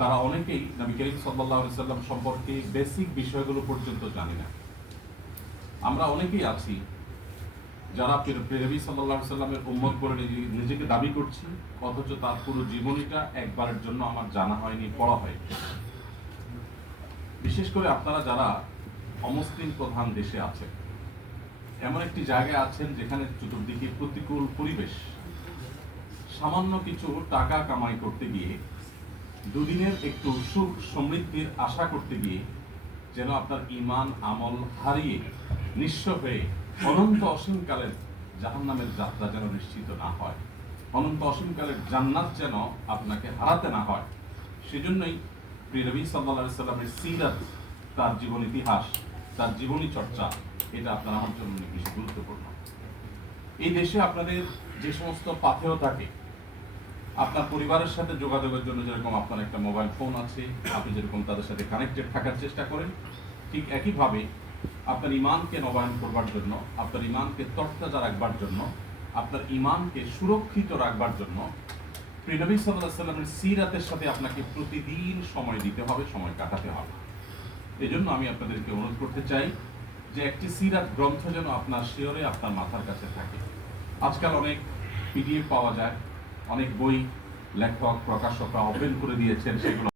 তারা অনেকেই নবী করিম সাল্লাল্লাহু আলাইহি সাল্লাম সম্পর্কে বেসিক বিষয়গুলো পর্যন্ত জানি না। আমরা অনেকেই আছি যারা নবী সাল্লাল্লাহু আলাইহি সাল্লামের উম্মত বলে নিজেকে দাবি করছি, অথচ তার পুরো জীবনীটা একবারের জন্য আমার জানা হয়নি, পড়া হয়নি। বিশেষ করে আপনারা যারা অমুসলিম প্রধান দেশে আছেন, এমন একটি জায়গায় আছেন যেখানে চতুর্দিকে প্রতিকূল পরিবেশ, সামান্য কিছু টাকা কামাই করতে গিয়ে, দুদিনের একটু সুখ সমৃদ্ধির আশা করতে গিয়ে যেন আপনার ঈমান আমল হারিয়ে নিঃস্ব হয়ে অনন্ত অসীমকালের জাহান্নামের যাত্রা যেন নিশ্চিত না হয়, অনন্ত অসীমকালের জান্নাত যেন আপনাকে হারাতে না হয়, সেজন্যই প্রিয় নবী সাল্লাল্লাহু আলাইহি সাল্লামের সিরাত, তার জীবন ইতিহাস, তার জীবনী চর্চা, এটা আপনার আমার জন্য অনেক বেশি গুরুত্বপূর্ণ। এই দেশে আপনাদের যে সমস্ত পাথেয় থাকে, আপনার পরিবারের সাথে যোগাযোগের জন্য যেরকম আপনার একটা মোবাইল ফোন আছে, আপনি যেরকম তাদের সাথে কানেক্টেড থাকার চেষ্টা করেন, ঠিক একইভাবে আপনার ইমানকে নবায়ন করবার জন্য, আপনার ইমানকে তরতাজা রাখবার জন্য, আপনার ইমানকে সুরক্ষিত রাখবার জন্য প্রিয় নবী সাল্লাল্লাহু আলাইহি সাল্লামের সিরাতের সাথে আপনাকে প্রতিদিন সময় দিতে হবে, সময় কাটাতে হবে। এই জন্য আমি আপনাদেরকে অনুরোধ করতে চাই যে একটি সিরাত গ্রন্থ যেন আপনার শিয়রে আপনার মাথার কাছে থাকে। আজকাল অনেক পিডিএফ পাওয়া যায়, অনেক বই লেখক প্রকাশকরা ওপেন করে দিয়েছেন, সেগুলো